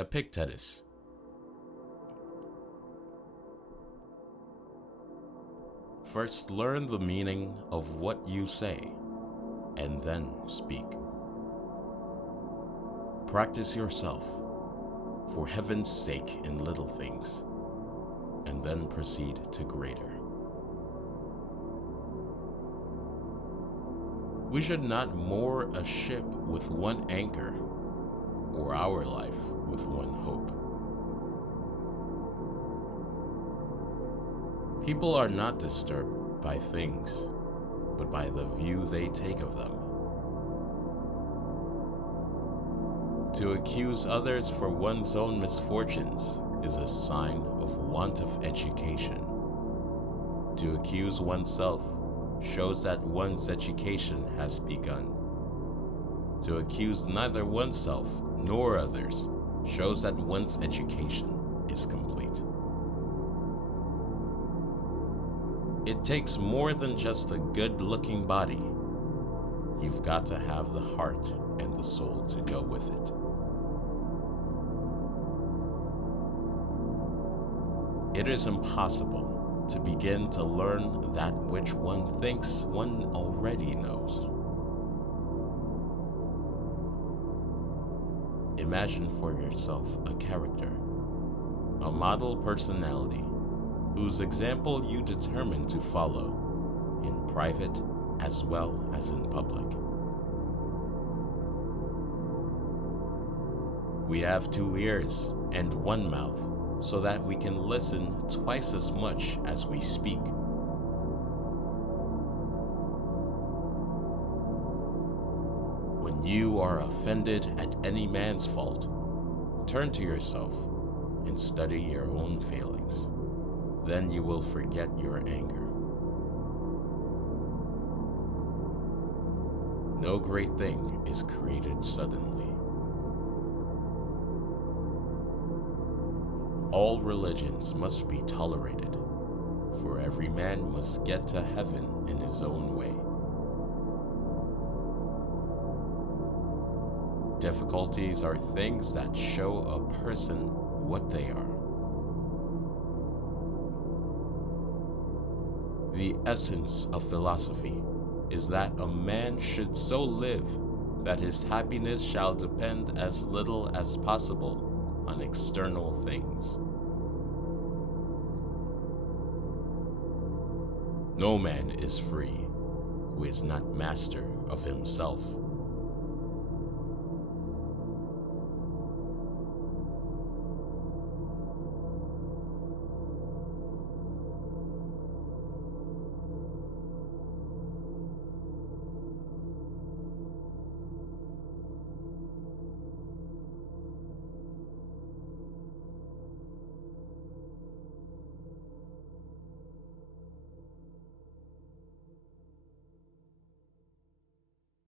Epictetus. First learn the meaning of what you say, and then speak. Practice yourself, for heaven's sake, in little things, and then proceed to greater. We should not moor a ship with one anchor, or our life with one hope. People are not disturbed by things, but by the view they take of them. To accuse others for one's own misfortunes is a sign of want of education. To accuse oneself shows that one's education has begun. To accuse neither oneself nor others shows that one's education is complete. It takes more than just a good-looking body. You've got to have the heart and the soul to go with it. It is impossible to begin to learn that which one thinks one already knows. Imagine for yourself a character, a model personality, whose example you determine to follow, in private as well as in public. We have 2 ears and 1 mouth, so that we can listen twice as much as we speak. When you are offended at any man's fault, turn to yourself and study your own failings. Then you will forget your anger. No great thing is created suddenly. All religions must be tolerated, for every man must get to heaven in his own way. Difficulties are things that show a person what they are. The essence of philosophy is that a man should so live that his happiness shall depend as little as possible on external things. No man is free who is not master of himself.